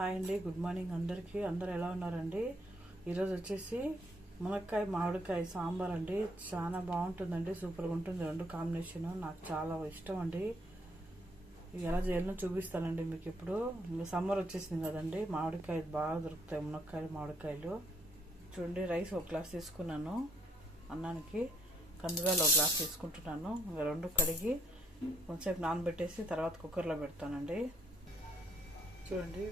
Hi అండి good morning అందరికీ. అందరు ఎలా ఉన్నారండి? ఈరోజు వచ్చేసి మునక్కాయ మామిడికాయ సాంబార్ అండి. చాలా బాగుంటుందండి సూపర్గా ఉంటుంది. రెండు కాంబినేషన్ నాకు చాలా ఇష్టం అండి. ఎలా చేయాలో చూపిస్తానండి మీకు ఇప్పుడు. సమ్మర్ వచ్చేసింది కదండి మామిడికాయ బాగా దొరుకుతాయి మునక్కాయలు మామిడికాయలు. చూడండి రైస్ ఒక గ్లాస్ తీసుకున్నాను అన్నానికి. కందివేలు ఒక గ్లాస్ తీసుకుంటున్నాను. ఇంకా రెండు కడిగి కొంచెంసేపు నానబెట్టేసి తర్వాత కుక్కర్లో పెడతానండి. చూడండి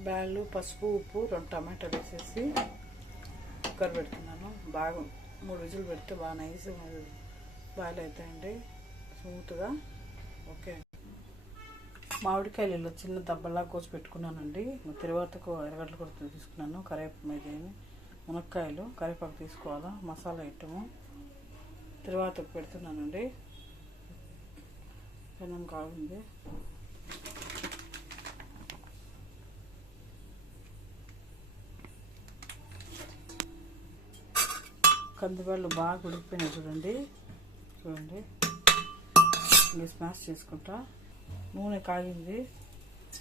బ్యాళ్ళు పసుపు ఉప్పు రెండు టమాటాలు వేసేసి కుక్కర్ పెడుతున్నాను. బాగా మూడు విజులు పెడితే బాగా నైస్ బాయిల్ అవుతాయండి స్మూత్గా. ఓకే. మామిడికాయలు ఇలా చిన్న దెబ్బలా కోసి పెట్టుకున్నానండి. తిరువాతకు ఎరగడ్లు కూడా తీసుకున్నాను. కరివేపాకు మీద మునక్కాయలు కరివేపాకు తీసుకోవాలా మసాలా ఐటము. తిరువాతకు పెడుతున్నానండి. పెనం కాగుంది. కందిపళ్ళు బాగా ఉడికిపోయినాయి చూడండి. చూడండి. ఇంకా స్మాష్ చేసుకుంటా. నూనె కాగింది.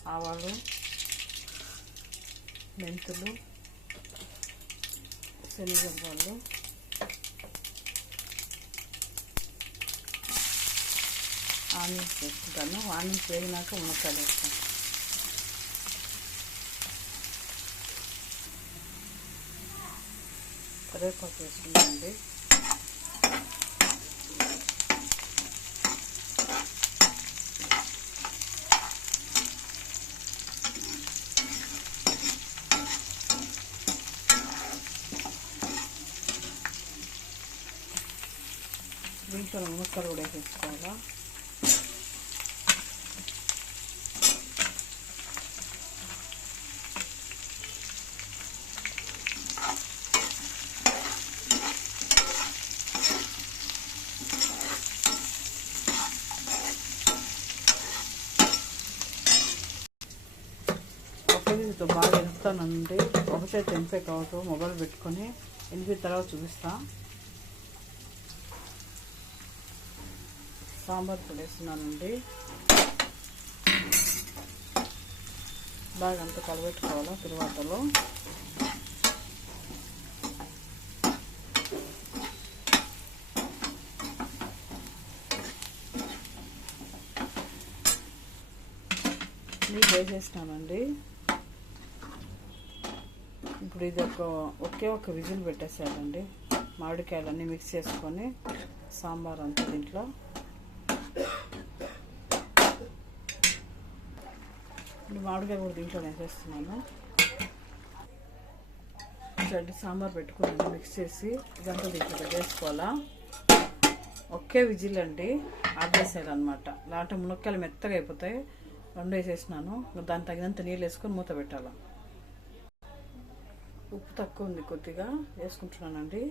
ఆవాలు మెంతులు శనగలు ఆనియన్స్ వేసుకుంటాను. ఆనియన్స్ వేగినాక మునక్కాయలు వేస్తాను. కరివేపాకు వేసుకుందండి దీంట్లో ముక్కలు కూడా వేసుకోవాలా ఒకటితో బాగా ఎనుపుతానండి ఒకటే తెంపే కావచ్చు మొబైల్ పెట్టుకొని ఎనిమిది తర్వాత చూపిస్తా. సాంబార్ పొడి వేస్తున్నానండి. బాగా అంత కలబెట్టుకోవాలా తిరువాతలో. నీళ్ళు వేసేసినానండి ఇప్పుడు ఇది ఒక ఒకే ఒక విజిల్ పెట్టేసేయాలండి. మామిడికాయలన్నీ మిక్స్ చేసుకొని సాంబార్ అంతా దీంట్లో. ఇప్పుడు మామిడికాయ కూడా దీంట్లో వేసేస్తున్నాను. చూడండి సాంబార్ పెట్టుకున్నాను మిక్స్ చేసి ఇదంతా దీంట్లో వేసుకోవాలా ఒకే విజిల్ అండి. ఆపేసేయాలన్నమాట. లాంటి మునక్కాయలు మెత్తగా అయిపోతాయి. రెండు వేసేసినాను. దానికి తగినంత నీళ్ళు వేసుకొని మూత పెట్టాలి? ఉప్పు తక్కువ ఉంది కొద్దిగా వేసుకుంటున్నానండి.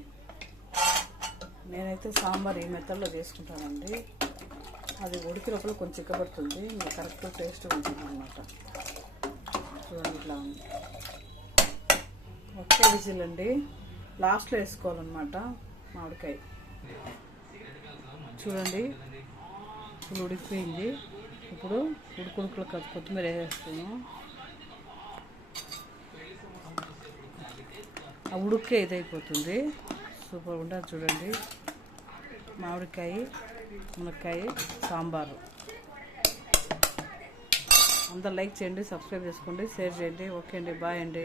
నేనైతే సాంబార్ ఈ మెత్తల్లో చేసుకుంటానండి. అది ఉడికి లోపల కొంచెం చిక్కబడుతుంది కరెక్ట్ టేస్ట్ ఉంటుంది అనమాట చూడండి ఇట్లా ఉంది. ఒకే విజిల్ అండి. లాస్ట్లో వేసుకోవాలన్నమాట మామిడికాయ. చూడండి. ఇప్పుడు ఉడికిపోయింది. ఇప్పుడు ఉడుకుడుకులు కొత్తిమీర వేసేస్తాము ఆ ఉడుకే ఇదైపోతుంది. సూపర్ ఉంటుంది చూడండి. మామిడికాయ మునక్కాయ సాంబారు. అందరు లైక్ చేయండి సబ్స్క్రైబ్ చేసుకోండి షేర్ చేయండి. ఓకే అండి బాయ్ అండి.